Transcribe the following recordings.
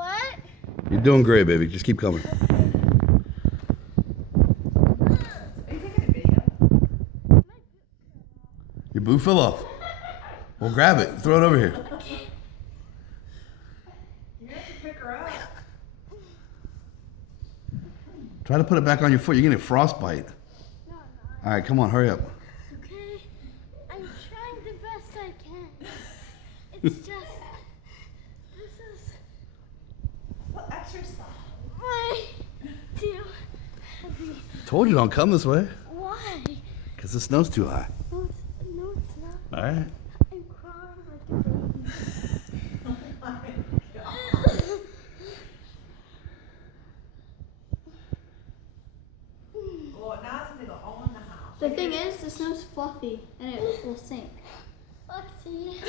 What? You're doing great, baby. Just keep coming. Are you taking a video? Your boot fell off. Well, grab it. Throw it over here. You have to pick her up. Try to put it back on your foot. You're getting frostbite. No, All right, come on. Hurry up. okay. I'm trying the best I can. It's just, this is Well, exercise. way too heavy. Told you don't come this way. Why? Because the snow's too high. No, it's not. All right. I'm crying like a baby. Oh my God. Well, now it's going to go all in the house. The thing is, the snow's fluffy and it will sink. Foxy.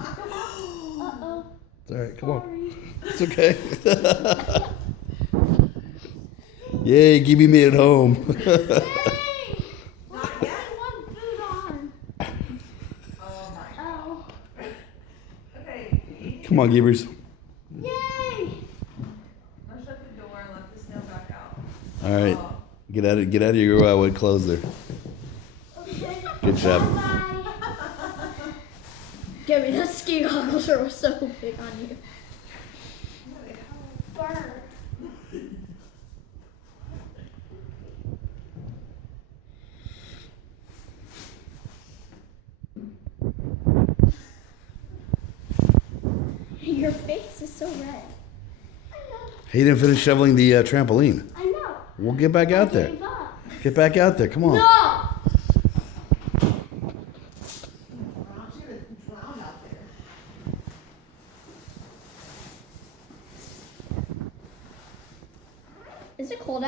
Uh-oh. It's all right. Come on. Sorry. It's okay. Yay, Gibby made it home. Hey! Not yet? One boot on. Oh my God. Oh. Okay. Come on, Gibbers. Yay! Let's shut the door and let the snow back out. All right. Oh. Get out of your wet clothes there. Okay. Good job. Bye. Gabby, those ski goggles are so big on you. Burn. Your face is so red. I know. He didn't finish shoveling the trampoline. I know. Well, get back out there. Gave up. Get back out there. Come on. No! Is it cold out?